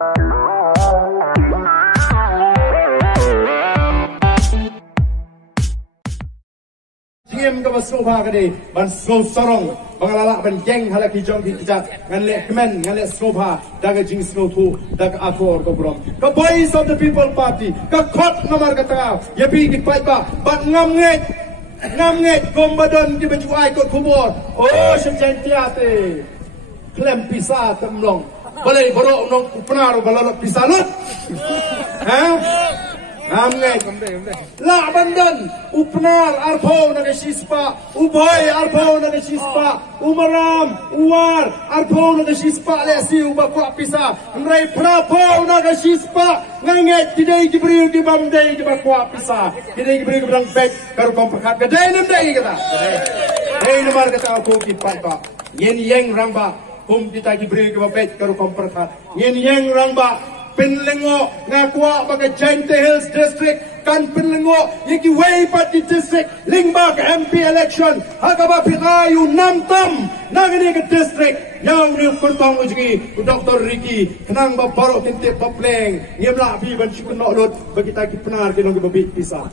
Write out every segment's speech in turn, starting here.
Game ka masno pa ka di ban sno sarong bangalala ban geng hala ki jong ki kijat ngan le kmen ngan le sno pa daga jing sno thu daga afor ko brom ka voice of the people party ka khot namar ka ta yapi ki pai ba ban ngam nge gombadon ki bejuai ko khubor o shem chen tiate klem pisa temlong boleh borok nong upnar balalo pisa lut ha La bandan upnar arpo na shispa uboy arpo na shispa umaram uwar arpo na shispa le si ubakwa pisa ngai prapo na shispa nganget kidai kibril ki bamdai ki bakwa pisa kidai kibril ki bang bek karo komprakat gadai nam dai kata dai namar kata ko ki pa yen yeng rangba kita kibril ki bek karo komprakat yen yeng rangba Penlengo ngakwa baga Jante Hills District kan penlengo yiki way party district lingba ka MP election hagaba pikayu namtam nagani ka district yang ni pertong uji Dr. Ricky kenang ba baro tinte papleng ngemla bi ban sikuno lot bagi ta ki penar kinong ki babit pisa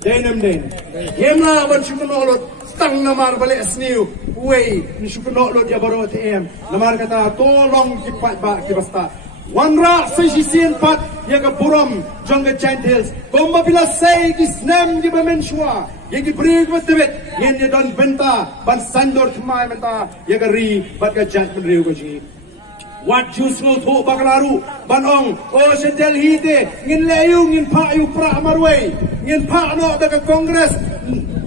denem den ngemla ban sikuno lot tang namar balik sniu way ni sikuno lot ya baro TM namar kata tolong ki pat ba ki basta Wanra sejisian pat yang ke buram jangka Gentiles. Komba bila say kisnem di bemensua yang ke beri betebet yang dia don benta ban sandor cemai benta yang ke ri bat ke jat menriu kaji. Wat jus ngotu bakalaru banong oh sedel hite ngin leyu ngin pak yu pra marway ngin pak no daga kongres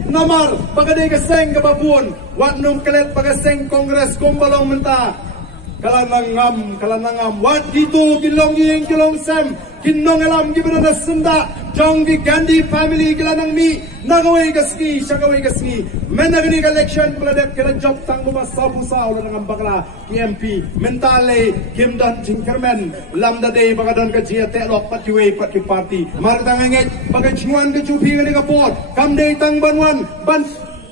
namar bagadai ke seng ke babun wat num kelet baga seng kongres kombalong menta kalanangam wat gitu kilong ying kilong sam kinong alam gibana senda jong di Gandhi family kilanang mi nagaway gasni shagaway gasni menagni election pladep kila job tang buma sabu sa ulo ng bakla MP mentale kimdan jingkermen lamda day bagadon ka jia telok patiwe pati party martanganget bagajuan ka jupi nga kapot kamday tang banwan ban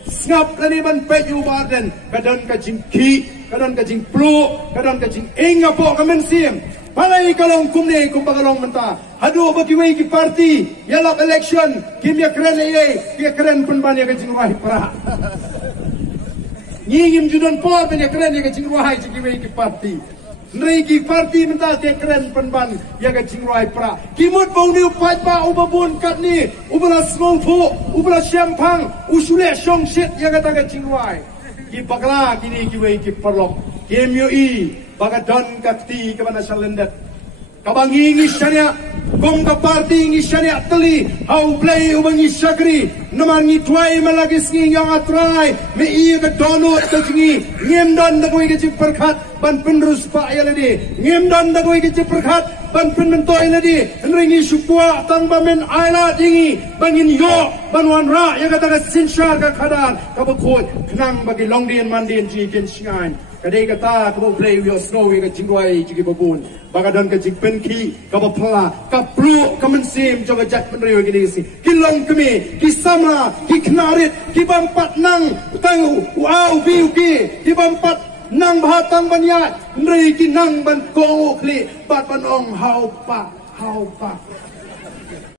Snap lani ban peju barden kadon ka jingki kadon ka jing plu kadon ka jing inga po kamen sim palai kalong kumne kum bagalong menta hadu bagi wei ki party yalak election kimya kren ye ki kren pun ban ya ka jing wahi pra ngingim judon por ban ya kren ya ka jing wahi ki wei ki party Nriki party menta te kren penban ya ka jingrai pra kimut bau ni upat ba ubabun kat ni ubala smong phu ubala champang usule song shit ya ka ta ka jingrai ki bakla kini ki wei ki perlok kemyo i baga don kakti ka bana shalendet kabangi ngi shania gong ka party ngi shania tali how play ubangi shakri naman ngi twai malagi sngi yang atrai me i ka donut ka jingi ngem don da koi ka jing perkhat ban penrus pa ya ladi ngem don da koi ka jing perkhat ban pen mentoi ladi nringi shukwa tang bamen aila dingi bangin yo ban wan ra ya ka ta sinshar ka khadar ka bakhoi knang bagi longdian mandien ji ken shingan kadai kata kamu play with snow ka jingwai jigi babun bagadon ka jigpen ki ka bapla ka plu kamen sim joga jat menriu gini si kilong kemi ki samra ki knarit ki bampat nang tang wow view ki bampat nang bahatang banyat nri ki nang ban ko kli bat banong hau pa